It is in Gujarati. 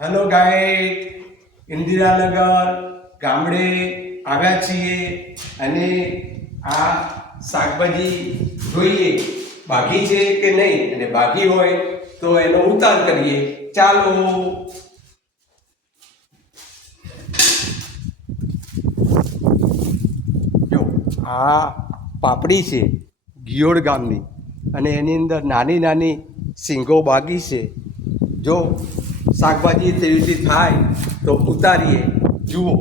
હેલો ગાઈડ, ઇન્દિરાનગર ગામડે આવ્યા છીએ અને આ શાકભાજી જોઈએ બાકી છે કે નહીં, અને બાકી હોય તો એનો ઉતાર કરીએ. ચાલો. જો આ પાપડી છે ગિયોડ ગામની, અને એની અંદર નાની નાની શીંગો બાકી છે. જો શાકભાજી તેવી રીતે થાય તો ઉતારીએ. જુઓ.